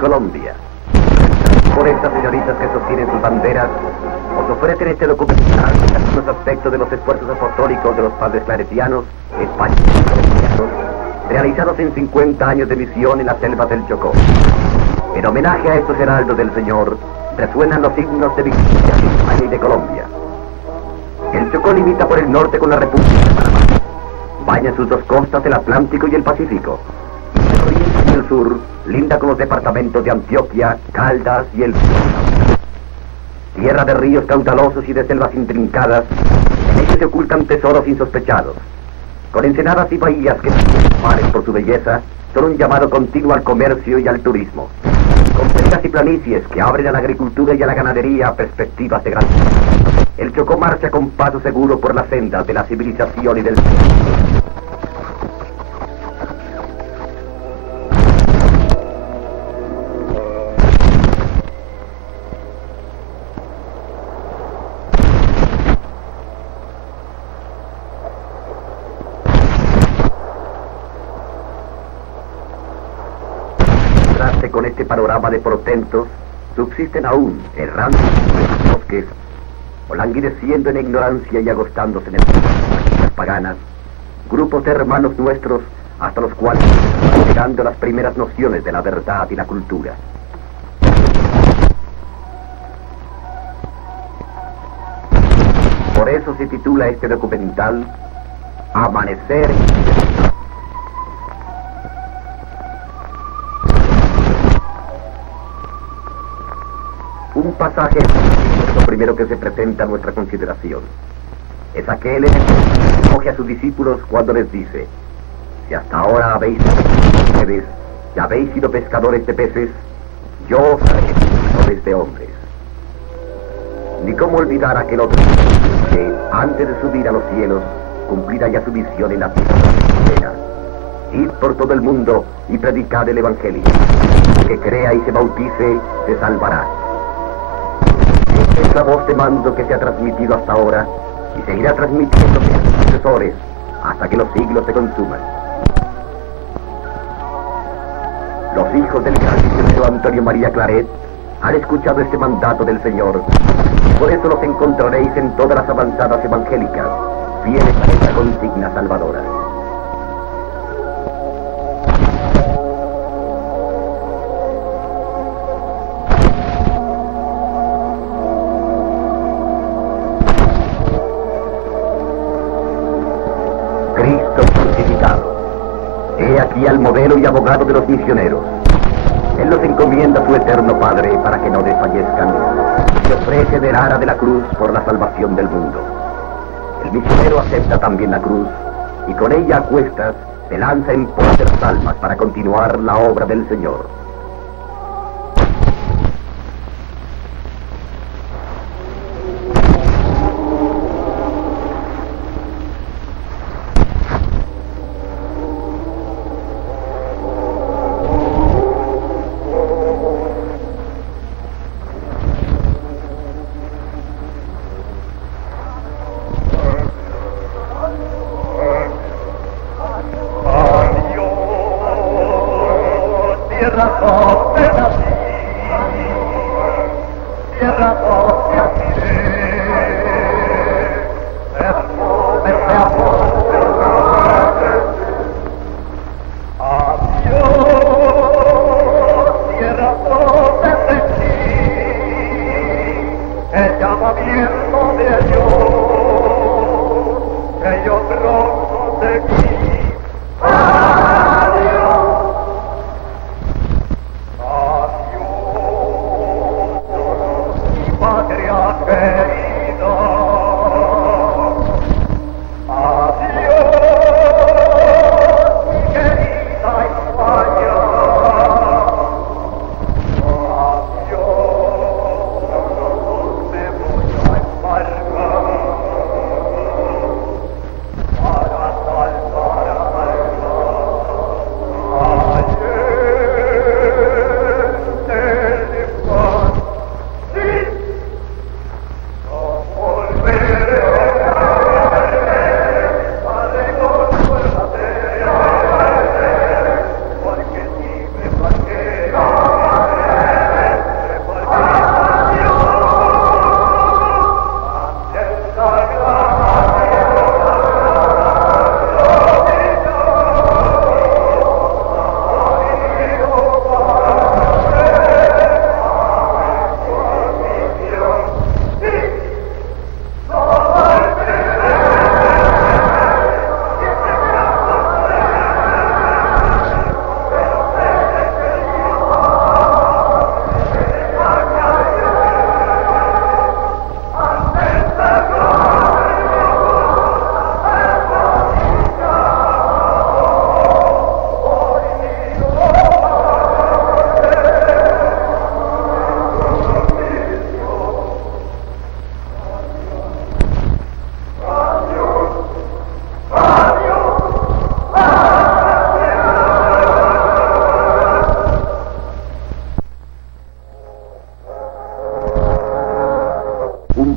Colombia. Por estas señoritas que sostienen sus banderas, os ofrecen este documental los aspectos de los esfuerzos apostólicos de los padres claretianos, españoles y colombianos, realizados en 50 años de misión en las selvas del Chocó. En homenaje a estos heraldos del Señor, resuenan los himnos de victoria de España y de Colombia. El Chocó limita por el norte con la República de Panamá. Baña sus dos costas, el Atlántico y el Pacífico. Y el sur linda con los departamentos de Antioquia, Caldas y el tierra de ríos caudalosos y de selvas intrincadas. En ellos se ocultan tesoros insospechados. Con ensenadas y bahías que paren por su belleza, son un llamado continuo al comercio y al turismo. Con selvas y planicies que abren a la agricultura y a la ganadería perspectivas de gran... El Chocó marcha con paso seguro por la senda de la civilización y del... Con este panorama de portentos, subsisten aún, errando en los bosques, o languideciendo en ignorancia y agostándose en las paganas, grupos de hermanos nuestros, hasta los cuales están llegando las primeras nociones de la verdad y la cultura. Por eso se titula este documental Amanecer. Un pasaje es lo primero que se presenta a nuestra consideración. Es aquel en el que escoge a sus discípulos cuando les dice: si hasta ahora habéis ustedes y habéis sido pescadores de peces, yo os haré pescadores de hombres. Ni cómo olvidar aquel otro que, antes de subir a los cielos, cumplida ya su misión en la tierra. Id por todo el mundo y predicad el Evangelio. El que crea y se bautice, se salvará. Es la voz de mando que se ha transmitido hasta ahora y seguirá transmitiéndose a sus sucesores hasta que los siglos se consuman. Los hijos del gran misionero Antonio María Claret han escuchado este mandato del Señor y por eso los encontraréis en todas las avanzadas evangélicas, fieles a esta consigna salvadora. Aquí al modelo y abogado de los misioneros. Él los encomienda a su eterno Padre para que no desfallezcan. Se ofrece del ara de la cruz por la salvación del mundo. El misionero acepta también la cruz y con ella a cuestas se lanza en pos de las almas para continuar la obra del Señor.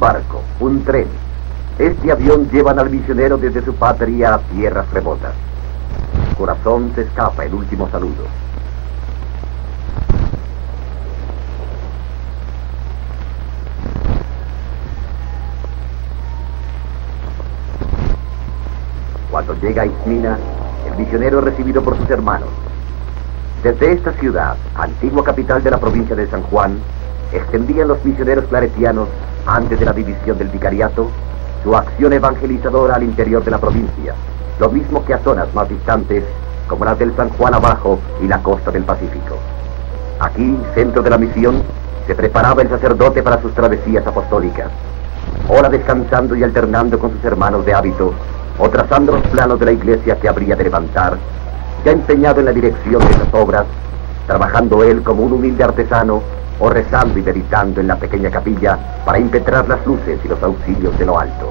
barco, un tren. Este avión lleva al misionero desde su patria a tierras remotas. Su corazón se escapa el último saludo. Cuando llega a Izmina, el misionero es recibido por sus hermanos. Desde esta ciudad, antigua capital de la provincia de San Juan, extendían los misioneros claretianos, antes de la división del vicariato, su acción evangelizadora al interior de la provincia, lo mismo que a zonas más distantes, como las del San Juan abajo y la costa del Pacífico. Aquí, centro de la misión, se preparaba el sacerdote para sus travesías apostólicas, ora descansando y alternando con sus hermanos de hábito, o trazando los planos de la iglesia que habría de levantar, ya empeñado en la dirección de esas obras, trabajando él como un humilde artesano, o rezando y meditando en la pequeña capilla para impetrar las luces y los auxilios de lo alto.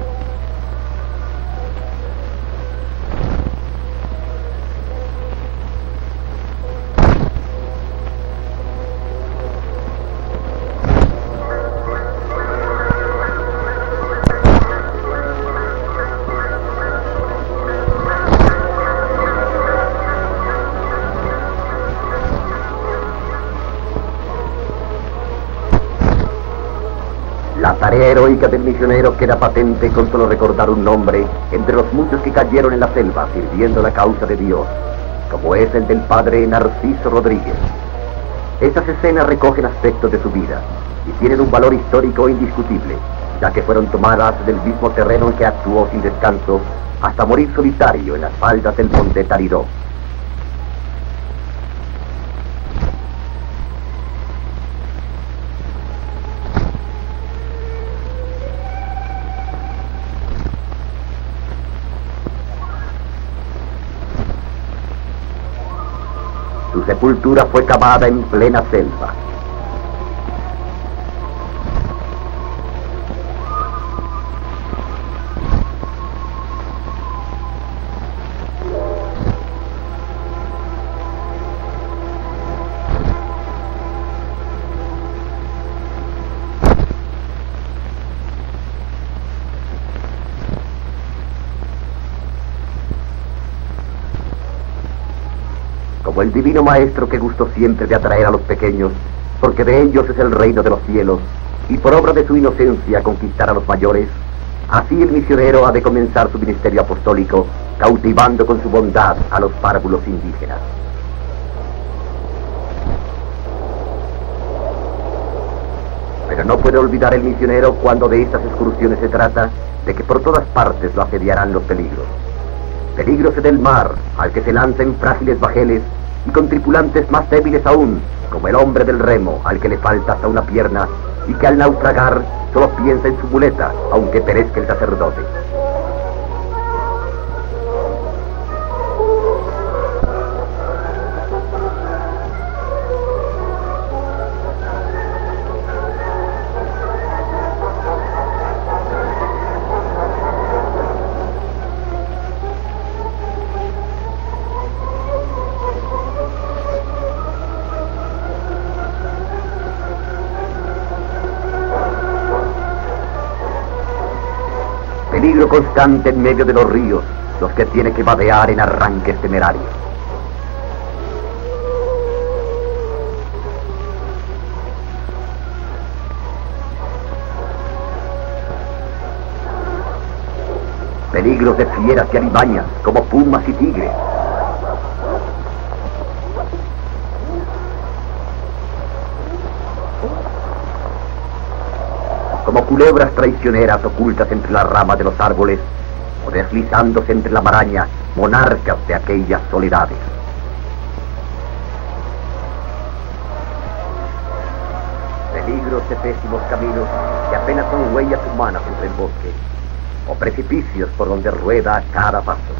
La tarea heroica del misionero queda patente con solo recordar un nombre entre los muchos que cayeron en la selva sirviendo la causa de Dios, como es el del padre Narciso Rodríguez. Estas escenas recogen aspectos de su vida y tienen un valor histórico indiscutible, ya que fueron tomadas del mismo terreno en que actuó sin descanso hasta morir solitario en las faldas del monte Tariró. Su sepultura fue cavada en plena selva. Como el divino maestro que gustó siempre de atraer a los pequeños, porque de ellos es el reino de los cielos, y por obra de su inocencia conquistar a los mayores, así el misionero ha de comenzar su ministerio apostólico, cautivando con su bondad a los párvulos indígenas. Pero no puede olvidar el misionero cuando de estas excursiones se trata, de que por todas partes lo asediarán los peligros. Peligros en el mar, al que se lanza en frágiles bajeles, y con tripulantes más débiles aún, como el hombre del remo, al que le falta hasta una pierna, y que al naufragar solo piensa en su muleta, aunque perezca el sacerdote. Peligro constante en medio de los ríos, los que tiene que vadear en arranques temerarios. Peligros de fieras y alimañas, como pumas y tigres. Como culebras traicioneras ocultas entre las ramas de los árboles, o deslizándose entre la maraña, monarcas de aquellas soledades. Peligros de pésimos caminos que apenas son huellas humanas entre el bosque, o precipicios por donde rueda a cada paso.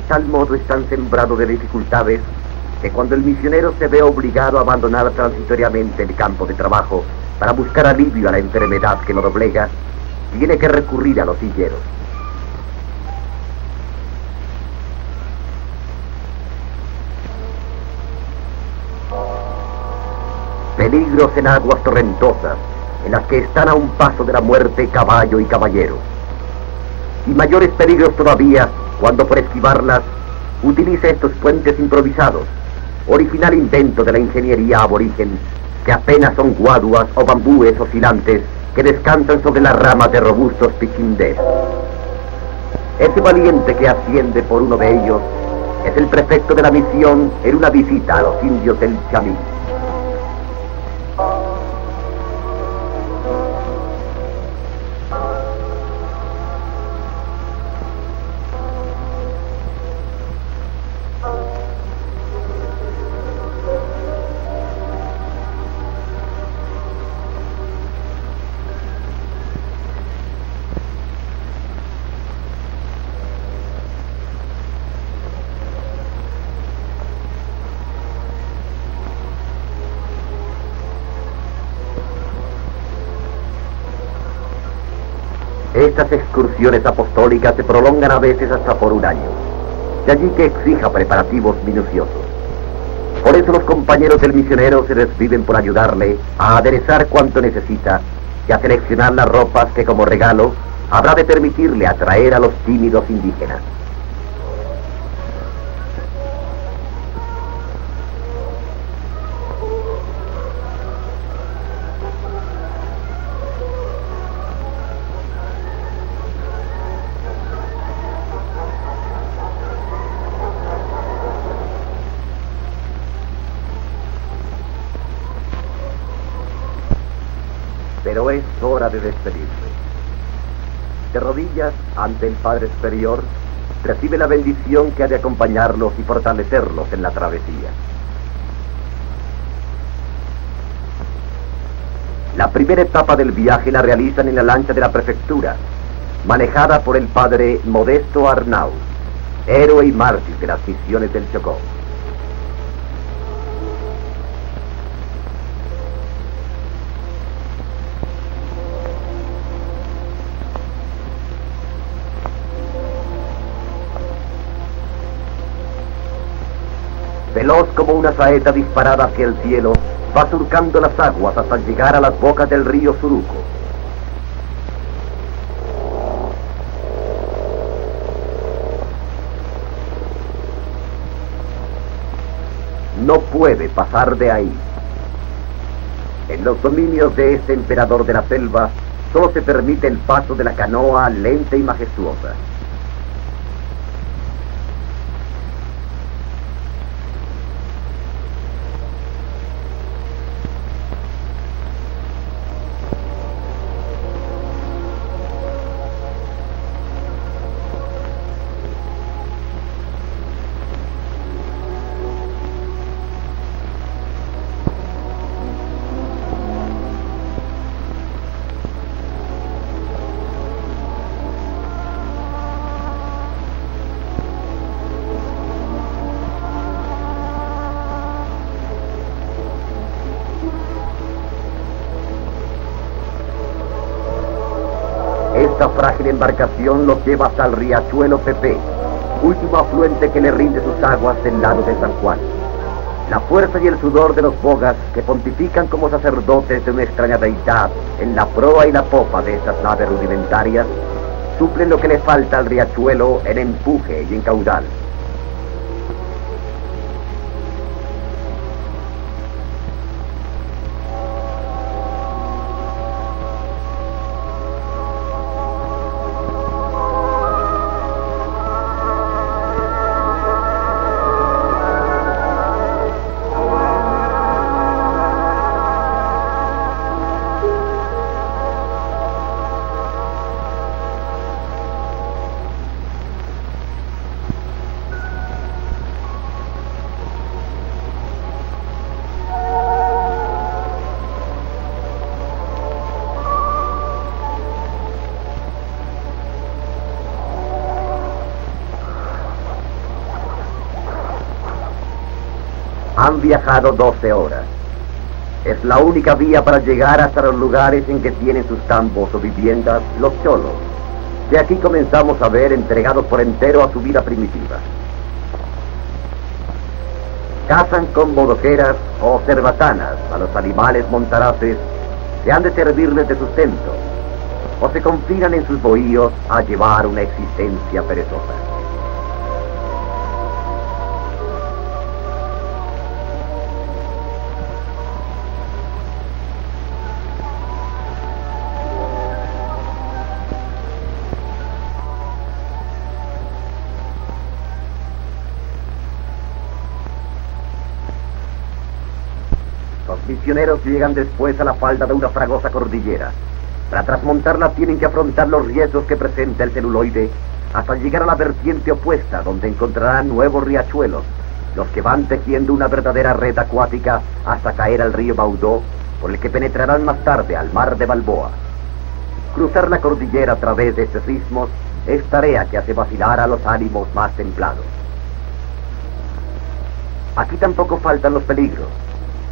De tal modo están sembrados de dificultades que cuando el misionero se ve obligado a abandonar transitoriamente el campo de trabajo para buscar alivio a la enfermedad que lo doblega, tiene que recurrir a los higueros. Peligros en aguas torrentosas, en las que están a un paso de la muerte caballo y caballero. Y mayores peligros todavía cuando por esquivarlas utiliza estos puentes improvisados, original invento de la ingeniería aborigen, que apenas son guaduas o bambúes oscilantes que descansan sobre las ramas de robustos pichindés. Ese valiente que asciende por uno de ellos es el prefecto de la misión en una visita a los indios del Chamí. Estas excursiones apostólicas se prolongan a veces hasta por un año, de allí que exija preparativos minuciosos. Por eso los compañeros del misionero se desviven por ayudarle a aderezar cuanto necesita y a seleccionar las ropas que como regalo habrá de permitirle atraer a los tímidos indígenas. Pero es hora de despedirse. De rodillas ante el Padre Superior, recibe la bendición que ha de acompañarlos y fortalecerlos en la travesía. La primera etapa del viaje la realizan en la lancha de la prefectura, manejada por el Padre Modesto Arnau, héroe y mártir de las misiones del Chocó. Veloz como una saeta disparada hacia el cielo, va surcando las aguas hasta llegar a las bocas del río Suruco. No puede pasar de ahí. En los dominios de este emperador de la selva, solo se permite el paso de la canoa lenta y majestuosa. Esta frágil embarcación los lleva hasta el riachuelo Pepe, último afluente que le rinde sus aguas del lado de San Juan. La fuerza y el sudor de los bogas, que pontifican como sacerdotes de una extraña deidad en la proa y la popa de estas naves rudimentarias, suplen lo que le falta al riachuelo en empuje y en caudal. Han viajado 12 horas. Es la única vía para llegar hasta los lugares en que tienen sus campos o viviendas los cholos, que aquí comenzamos a ver entregados por entero a su vida primitiva. Cazan con modoqueras o cerbatanas a los animales montaraces que han de servirles de sustento, o se confinan en sus bohíos a llevar una existencia perezosa. Los misioneros llegan después a la falda de una fragosa cordillera. Para trasmontarla tienen que afrontar los riesgos que presenta el celuloide hasta llegar a la vertiente opuesta, donde encontrarán nuevos riachuelos, los que van tejiendo una verdadera red acuática hasta caer al río Baudó, por el que penetrarán más tarde al mar de Balboa. Cruzar la cordillera a través de estos istmos es tarea que hace vacilar a los ánimos más templados. Aquí tampoco faltan los peligros.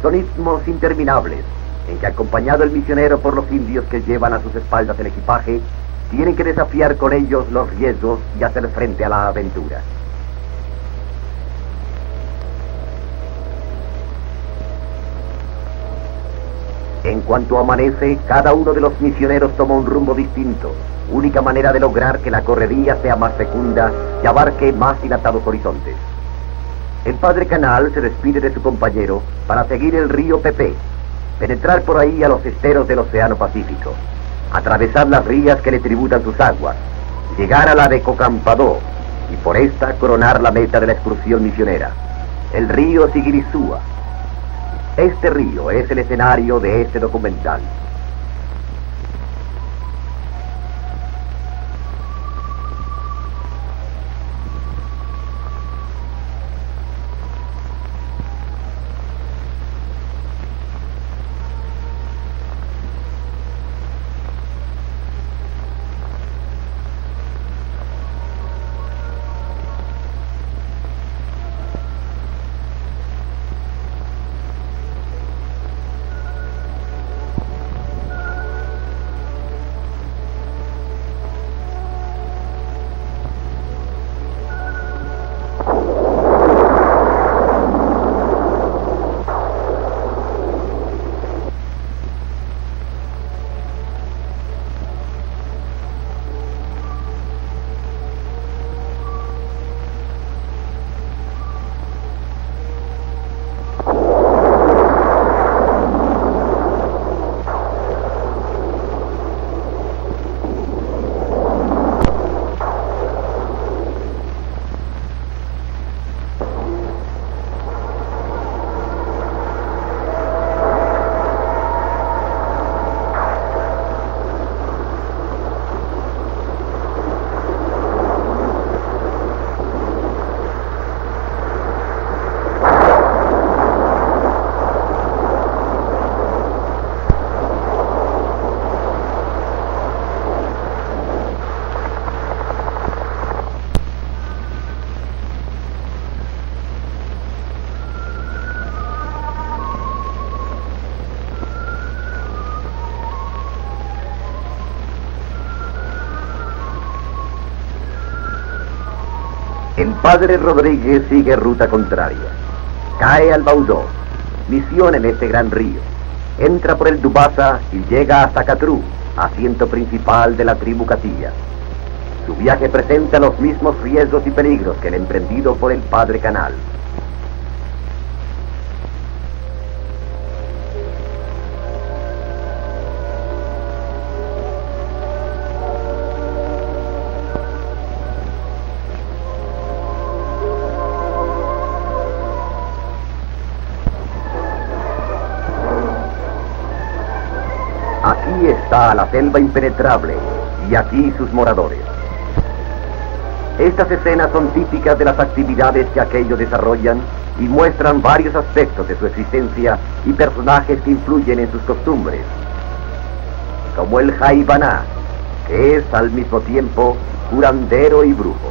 Son istmos interminables, en que acompañado el misionero por los indios que llevan a sus espaldas el equipaje, tienen que desafiar con ellos los riesgos y hacer frente a la aventura. En cuanto amanece, cada uno de los misioneros toma un rumbo distinto, única manera de lograr que la correría sea más fecunda y abarque más dilatados horizontes. El padre Canal se despide de su compañero para seguir el río Pepe, penetrar por ahí a los esteros del Océano Pacífico, atravesar las rías que le tributan sus aguas, llegar a la de Cocampadó y por esta coronar la meta de la excursión misionera, el río Siguirizúa. Este río es el escenario de este documental. El padre Rodríguez sigue ruta contraria. Cae al Baudó, misiona en este gran río, entra por el Dubasa y llega hasta Catrú, asiento principal de la tribu Catilla. Su viaje presenta los mismos riesgos y peligros que el emprendido por el padre Canal. Aquí está la selva impenetrable y aquí sus moradores. Estas escenas son típicas de las actividades que aquellos desarrollan y muestran varios aspectos de su existencia y personajes que influyen en sus costumbres, como el Jaibaná, que es al mismo tiempo curandero y brujo.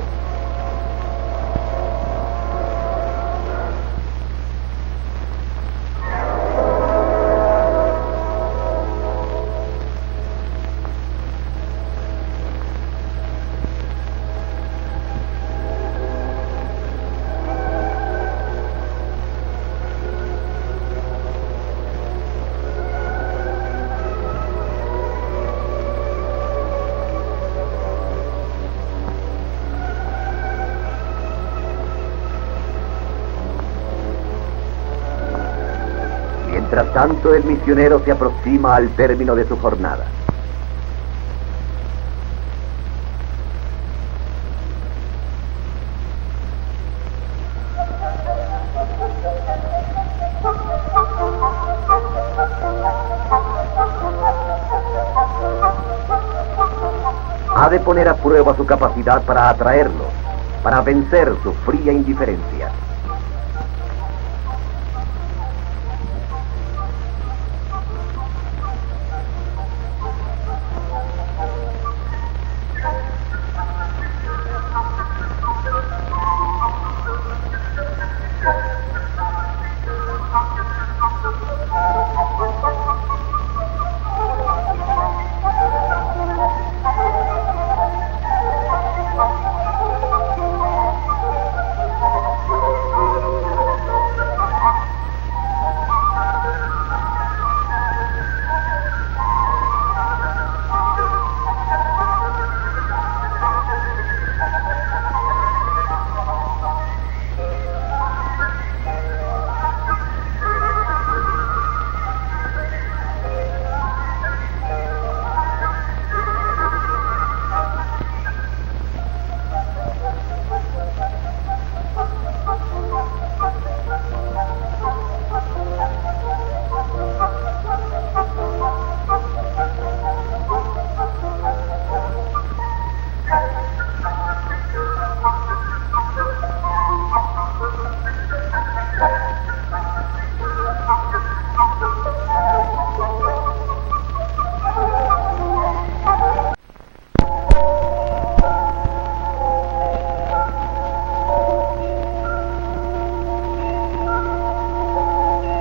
Mientras tanto, el misionero se aproxima al término de su jornada. Ha de poner a prueba su capacidad para atraerlos, para vencer su fría indiferencia.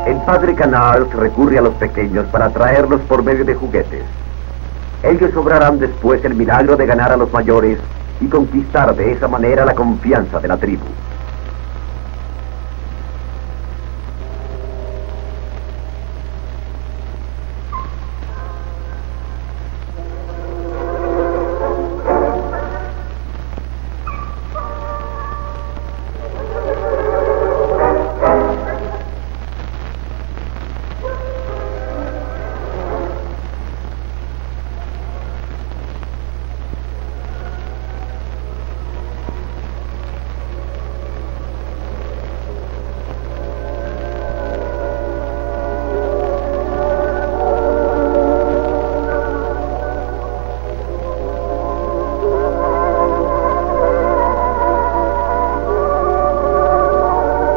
El padre Canals recurre a los pequeños para atraerlos por medio de juguetes. Ellos obrarán después el milagro de ganar a los mayores y conquistar de esa manera la confianza de la tribu.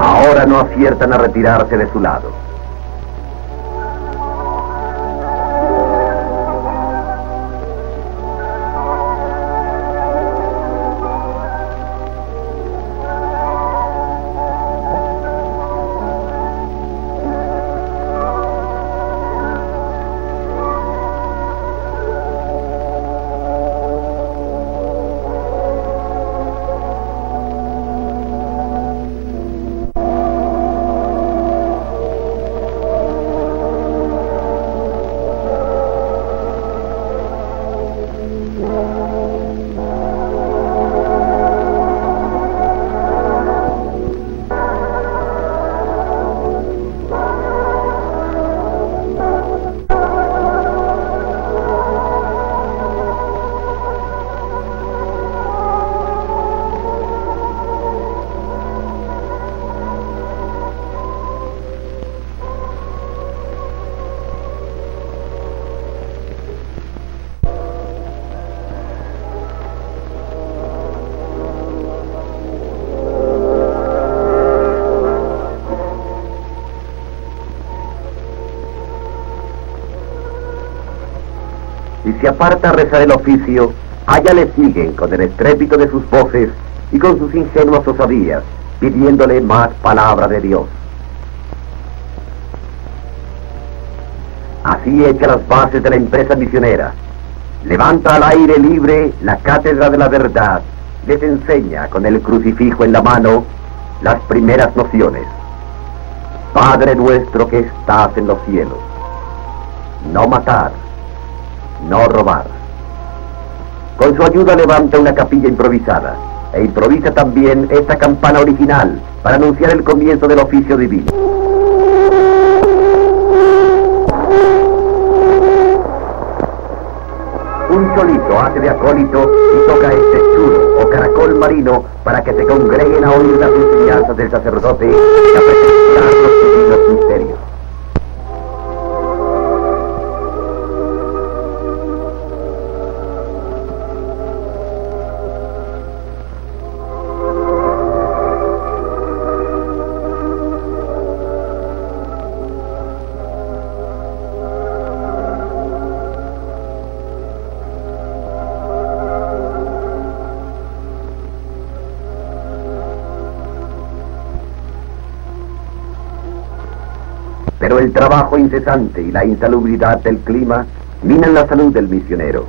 Ahora no aciertan a retirarse de su lado. Y se aparta a rezar el oficio, allá le siguen con el estrépito de sus voces y con sus ingenuas osadías, pidiéndole más palabra de Dios. Así echa las bases de la empresa misionera, levanta al aire libre la cátedra de la verdad, les enseña con el crucifijo en la mano las primeras nociones. Padre nuestro que estás en los cielos, no matar, no robar. Con su ayuda levanta una capilla improvisada e improvisa también esta campana original para anunciar el comienzo del oficio divino. cholito hace de acólito y toca este chulo o caracol marino para que se congreguen a oír las enseñanzas del sacerdote y a presentar los divinos misterios. Pero el trabajo incesante y la insalubridad del clima minan la salud del misionero.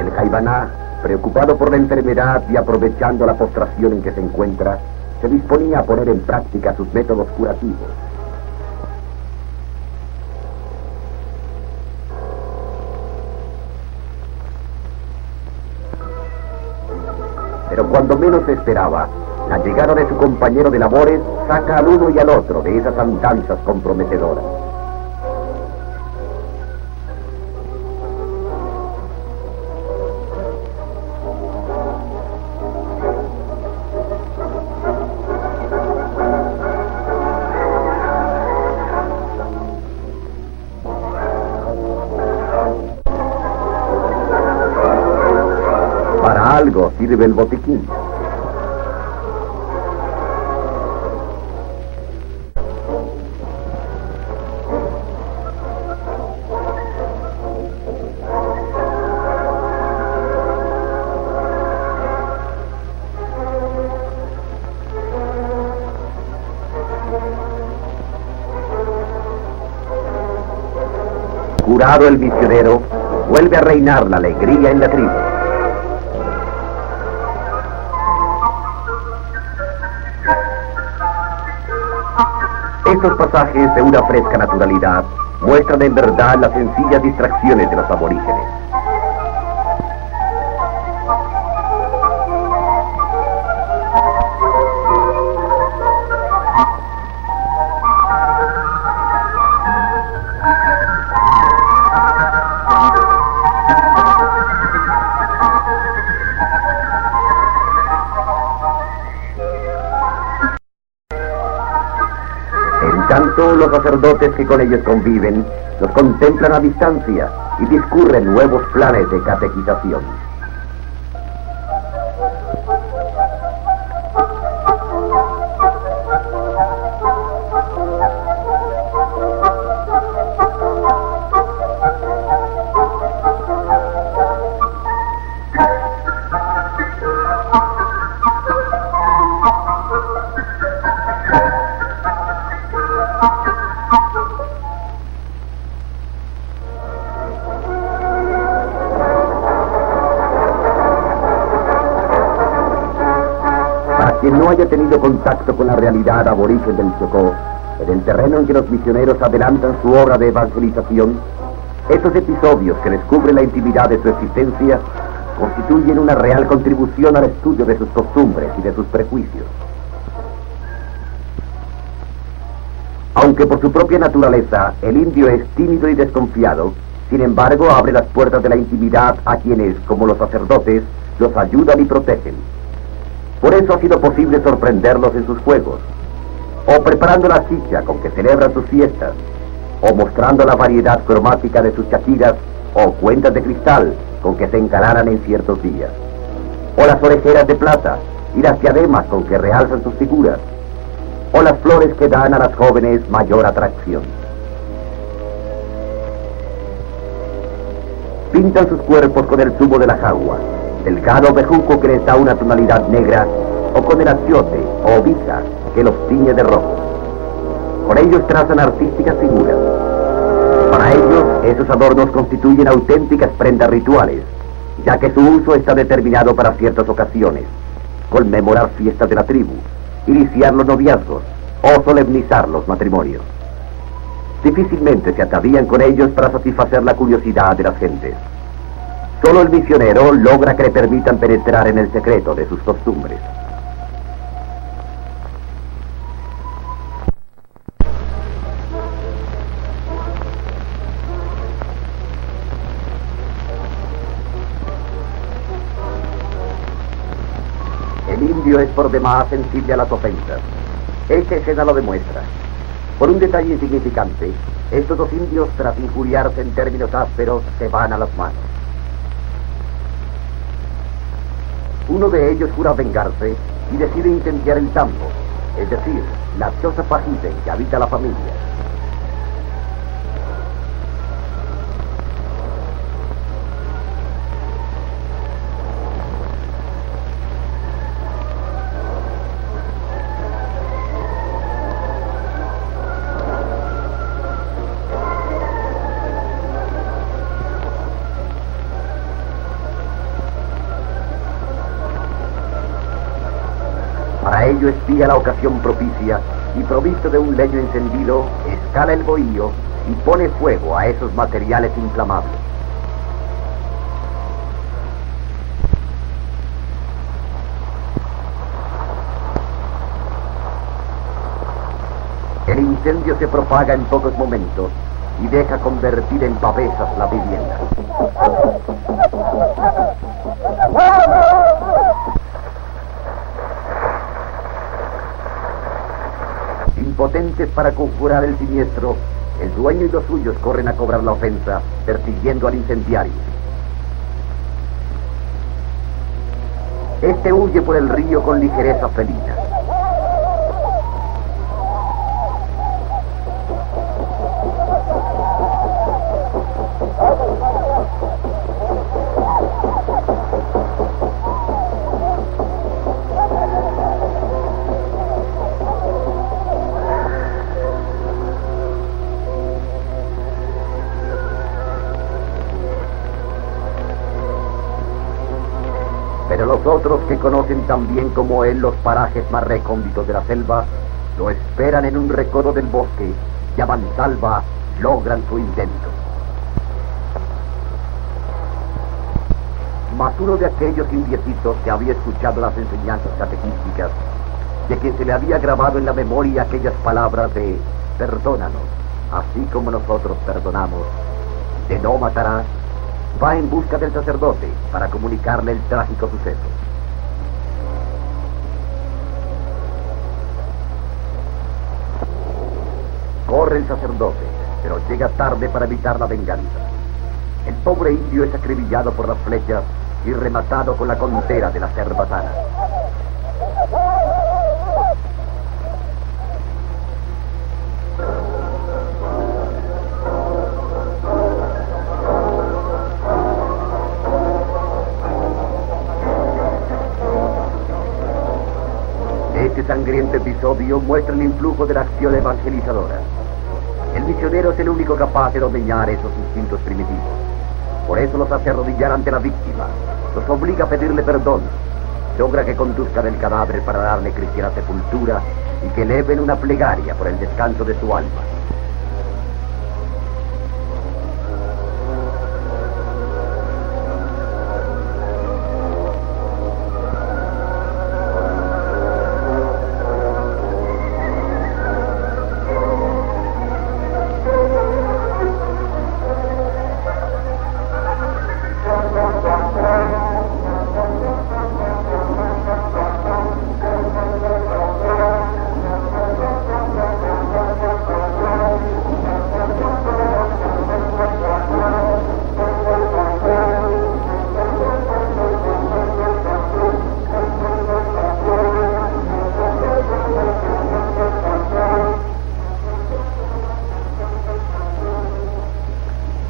El Jaibaná, preocupado por la enfermedad y aprovechando la postración en que se encuentra, se disponía a poner en práctica sus métodos curativos. Pero cuando menos se esperaba, la llegada de su compañero de labores saca al uno y al otro de esas andanzas comprometedoras. Para algo sirve el botiquín. Curado el misionero, vuelve a reinar la alegría en la tribu. Estos pasajes de una fresca naturalidad muestran en verdad las sencillas distracciones de los aborígenes. En tanto, los sacerdotes que con ellos conviven los contemplan a distancia y discurren nuevos planes de catequización. Quien no haya tenido contacto con la realidad aborigen del Chocó, en el terreno en que los misioneros adelantan su obra de evangelización, estos episodios que descubren la intimidad de su existencia constituyen una real contribución al estudio de sus costumbres y de sus prejuicios. Aunque por su propia naturaleza el indio es tímido y desconfiado, sin embargo abre las puertas de la intimidad a quienes, como los sacerdotes, los ayudan y protegen. Por eso ha sido posible sorprenderlos en sus juegos, o preparando la chicha con que celebran sus fiestas, o mostrando la variedad cromática de sus chaquiras, o cuentas de cristal con que se encalaran en ciertos días, o las orejeras de plata y las diademas con que realzan sus figuras, o las flores que dan a las jóvenes mayor atracción. Pintan sus cuerpos con el zumo de la jagua, delgado bejuco que les da una tonalidad negra, o con el achiote o ovija que los tiñe de rojo. Con ellos trazan artísticas figuras. Para ellos, esos adornos constituyen auténticas prendas rituales, ya que su uso está determinado para ciertas ocasiones: conmemorar fiestas de la tribu, iniciar los noviazgos o solemnizar los matrimonios. Difícilmente se atavían con ellos para satisfacer la curiosidad de las gentes. Solo el misionero logra que le permitan penetrar en el secreto de sus costumbres. El indio es por demás sensible a las ofensas. Esta escena lo demuestra. Por un detalle insignificante, estos dos indios, tras injuriarse en términos ásperos, se van a las manos. Uno de ellos jura vengarse y decide incendiar el tambo, es decir, la choza pajita en que habita la familia. Para ello espía la ocasión propicia y, provisto de un leño encendido, escala el bohío y pone fuego a esos materiales inflamables. El incendio se propaga en pocos momentos y deja convertida en pavesas la vivienda. Impotentes para conjurar el siniestro, el dueño y los suyos corren a cobrar la ofensa, persiguiendo al incendiario. Este huye por el río con ligereza felina. Pero los otros, que conocen tan bien como él los parajes más recónditos de la selva, lo esperan en un recodo del bosque y a mansalva logran su intento. Mas uno de aquellos indiecitos que había escuchado las enseñanzas catequísticas, de quien se le había grabado en la memoria aquellas palabras de perdónanos, así como nosotros perdonamos, de no matarás, va en busca del sacerdote para comunicarle el trágico suceso. Corre el sacerdote, pero llega tarde para evitar la venganza. El pobre indio es acribillado por las flechas y rematado con la contera de la cerbatana. Este sangriento episodio muestra el influjo de la acción evangelizadora. El misionero es el único capaz de domeñar esos instintos primitivos. Por eso los hace arrodillar ante la víctima, los obliga a pedirle perdón, logra que conduzcan el cadáver para darle cristiana sepultura y que eleven una plegaria por el descanso de su alma.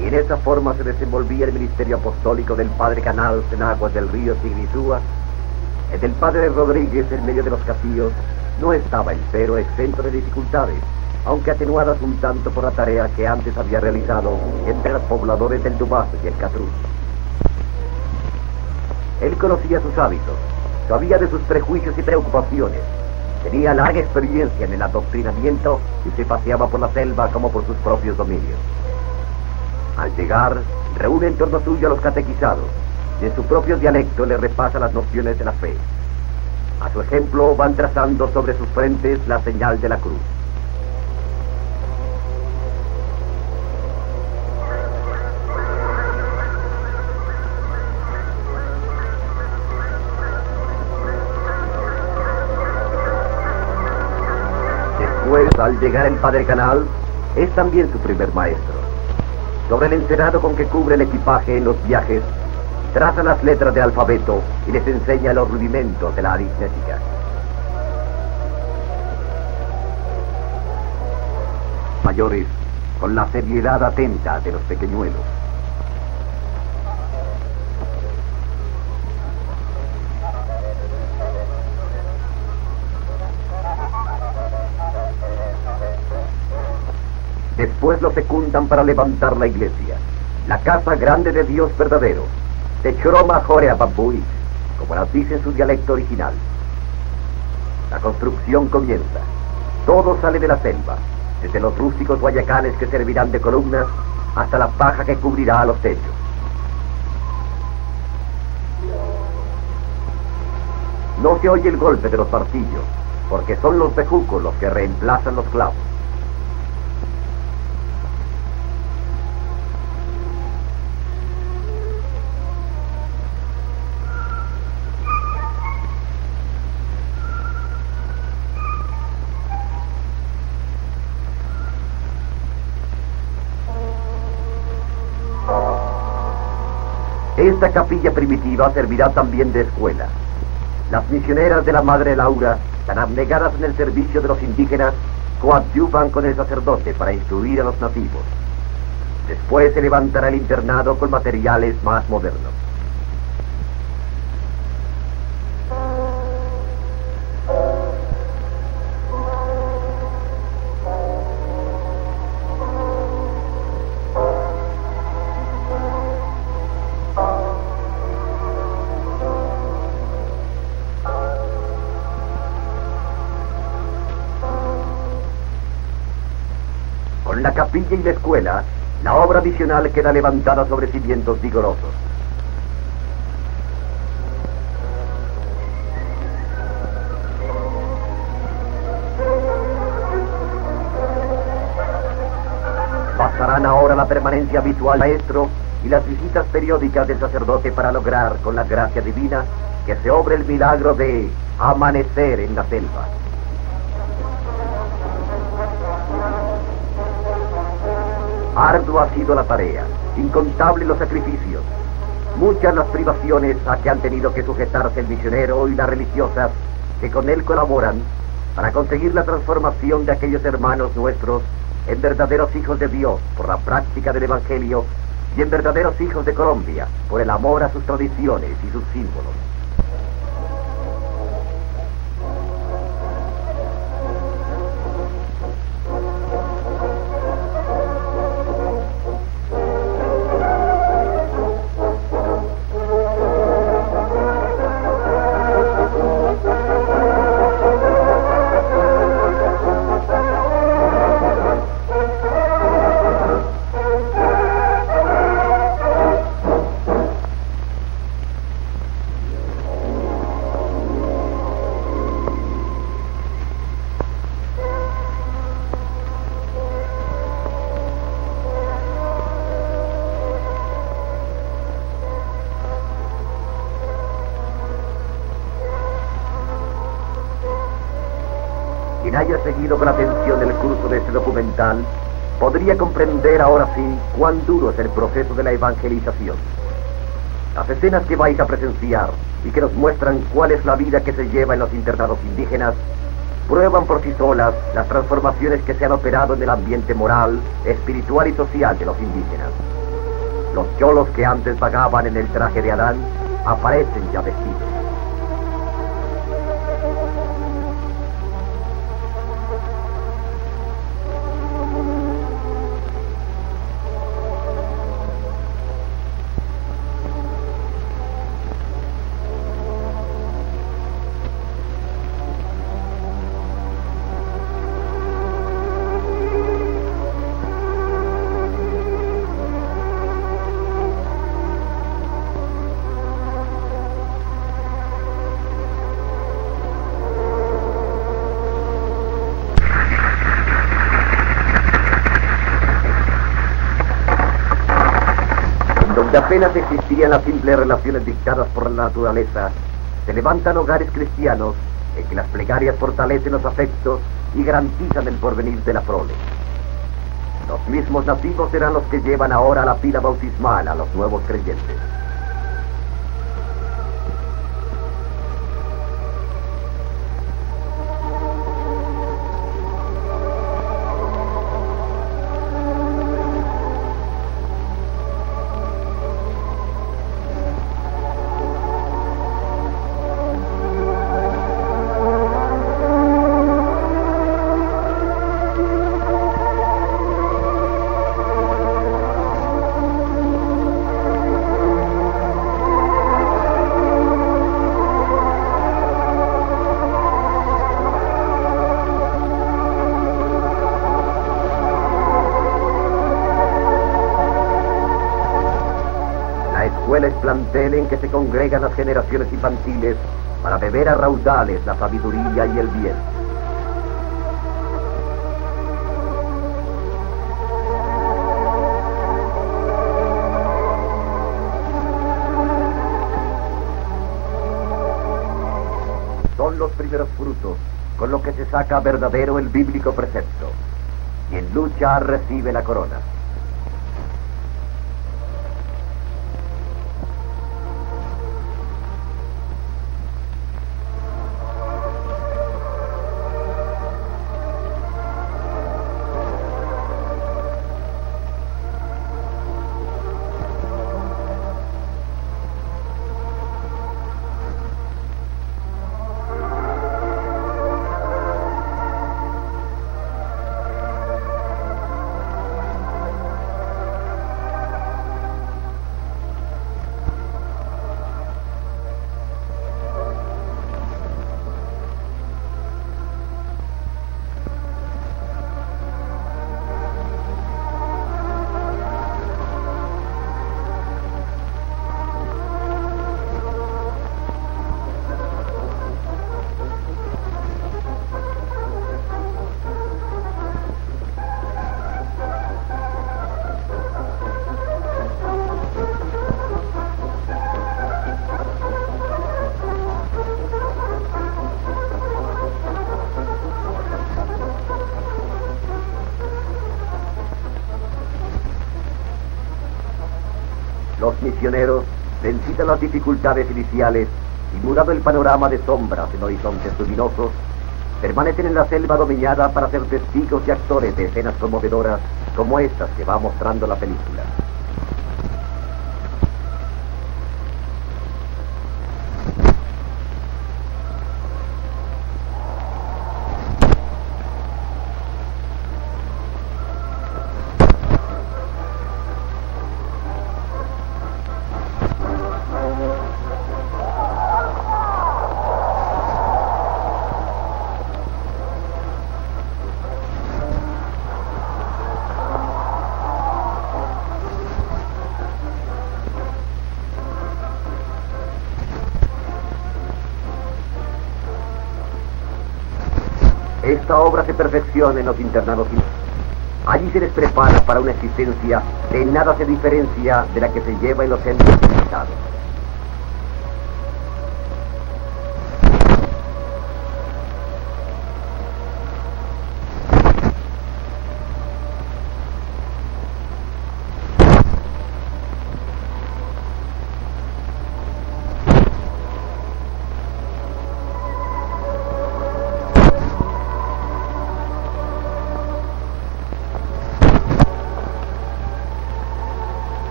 Y en esa forma se desenvolvía el ministerio apostólico del padre Canals en aguas del río Sigrisúa. El del padre Rodríguez en medio de los castillos no estaba empero exento de dificultades, aunque atenuadas un tanto por la tarea que antes había realizado entre los pobladores del Dubazo y el Catruz. Él conocía sus hábitos, sabía de sus prejuicios y preocupaciones, tenía larga experiencia en el adoctrinamiento y se paseaba por la selva como por sus propios dominios. Al llegar, reúne en torno suyo a los catequizados y en su propio dialecto le repasa las nociones de la fe. A su ejemplo van trazando sobre sus frentes la señal de la cruz. Después, al llegar el Padre Canal, es también su primer maestro. Sobre el encerado con que cubre el equipaje en los viajes, traza las letras del alfabeto y les enseña los rudimentos de la aritmética. Mayores, con la seriedad atenta de los pequeñuelos. Después lo secundan para levantar la iglesia, la casa grande de Dios verdadero, Techoroma Jorea Babuy, como las dice en su dialecto original. La construcción comienza. Todo sale de la selva, desde los rústicos guayacanes que servirán de columnas hasta la paja que cubrirá a los techos. No se oye el golpe de los martillos, porque son los bejucos los que reemplazan los clavos. Esta capilla primitiva servirá también de escuela. Las misioneras de la Madre Laura, tan abnegadas en el servicio de los indígenas, coadyuvan con el sacerdote para instruir a los nativos. Después se levantará el internado con materiales más modernos. Con la capilla y la escuela, la obra misional queda levantada sobre cimientos vigorosos. Bastarán ahora la permanencia habitual del maestro y las visitas periódicas del sacerdote para lograr, con la gracia divina, que se obre el milagro de amanecer en la selva. Ardua ha sido la tarea, incontables los sacrificios, muchas las privaciones a que han tenido que sujetarse el misionero y las religiosas que con él colaboran para conseguir la transformación de aquellos hermanos nuestros en verdaderos hijos de Dios por la práctica del Evangelio y en verdaderos hijos de Colombia por el amor a sus tradiciones y sus símbolos. Quien haya seguido con atención el curso de este documental podría comprender ahora sí cuán duro es el proceso de la evangelización. Las escenas que vais a presenciar y que nos muestran cuál es la vida que se lleva en los internados indígenas prueban por sí solas las transformaciones que se han operado en el ambiente moral, espiritual y social de los indígenas. Los cholos que antes vagaban en el traje de Adán aparecen ya vestidos. donde apenas existirían las simples relaciones dictadas por la naturaleza, se levantan hogares cristianos en que las plegarias fortalecen los afectos y garantizan el porvenir de la prole. Los mismos nativos serán los que llevan ahora a la pila bautismal a los nuevos creyentes. La escuela es plantel en que se congregan las generaciones infantiles para beber a raudales la sabiduría y el bien. Son los primeros frutos con lo que se saca verdadero el bíblico precepto. Quien lucha recibe la corona. Los misioneros, vencidas las dificultades iniciales y mudado el panorama de sombras en horizontes luminosos, permanecen en la selva dominada para ser testigos y actores de escenas conmovedoras como estas que va mostrando la película. Esta obra se perfecciona en los internados. Allí se les prepara para una existencia que en nada se diferencia de la que se lleva en los centros militares.